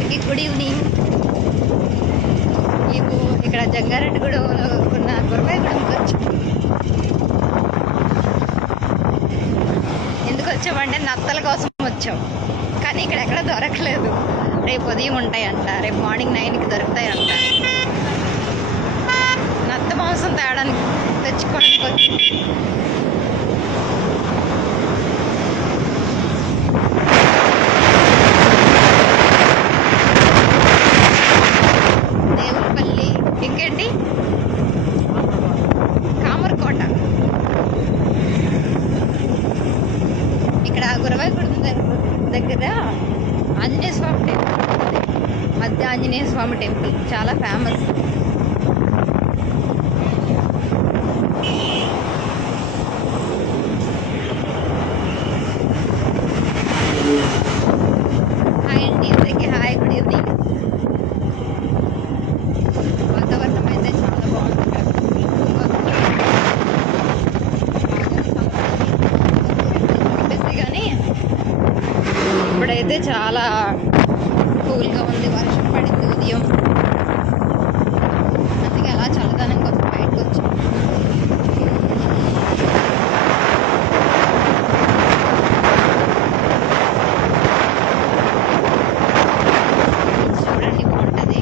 అందరికీ good evening మేము ఇక్కడ జంగారెడ్డిగూడెంలో ఉన్న గురవాయిగూడెంకి వచ్చాం ఎందుకు వచ్చామంటే నత్తల కోసం వచ్చాం. కానీ ఇక్కడ ఎక్కడ దొరకలేదు. రేపు ఉదయం ఉంటాయంట. రేపు మార్నింగ్ నైన్కి దొరుకుతాయంట. నత్త మాంసం తేడానికి తెచ్చుకోవడానికి ఇక్కడ దగ్గర దగ్గర ఆంజనేయ స్వామి టెంపుల్ మధ్య ఆంజనేయ స్వామి టెంపుల్ చాలా ఫేమస్ హాయ్ అండి అందరికీ హాయ్ గుడ్ ఈవినింగ్ వాతావరణం అయితే చాలా బాగుంది చెప్పేసి కానీ అయితే చాలా కూల్గా ఉంది వర్షం పడింది ఉదయం. అందుకే అలా చల్లదనం కోసం బయటకు వచ్చాం. చూడండి బాగుంటుంది.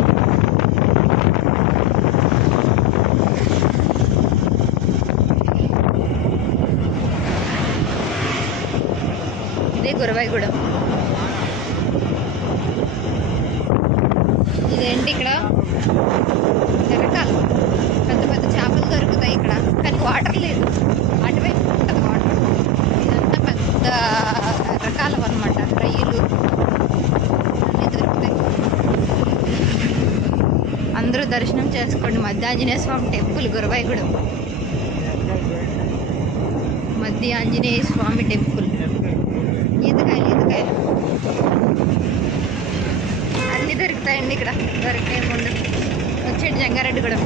ఇదే గురవాయిగూడెం ఇదేంటి ఇక్కడ? ఎరకాలు పెద్ద పెద్ద చేపలు దొరుకుతాయి ఇక్కడ. కానీ వాటర్ లేదు. అటువైపు ఉంటుంది వాటర్ ఇదంతా పెద్ద రకాలం అనమాట రొయ్యలు. అన్నీ దొరుకుతాయి. అందరూ దర్శనం చేసుకోండి. మధ్య ఆంజనేయ స్వామి టెంపుల్ గురవాయిగూడెం మధ్య ఆంజనేయ స్వామి టెంపుల్. దొరుకుతాయండి ఇక్కడ. దొరికే ముందు. వచ్చేటి జంగారెడ్డి కూడా.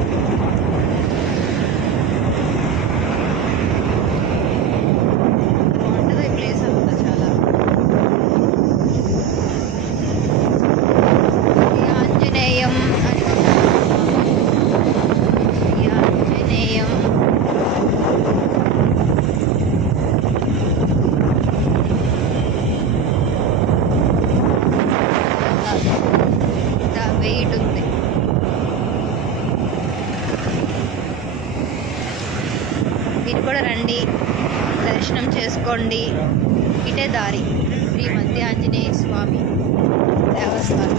మీరు కూడా రండి. దర్శనం చేసుకోండి. ఇటే దారి. శ్రీ మధ్య ఆంజనేయ స్వామి దేవస్థానం.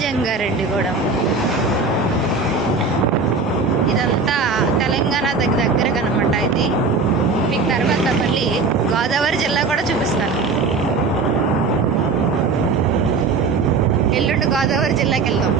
జంగారెడ్డి జంగారెడ్డిగూడెం. ఇదంతా తెలంగాణ దగ్గర దగ్గర అనమాట ఇది మీకు తర్వాత మళ్ళీ గోదావరి జిల్లా కూడా చూపిస్తాను. ఎల్లుండి గోదావరి జిల్లాకి వెళ్దాం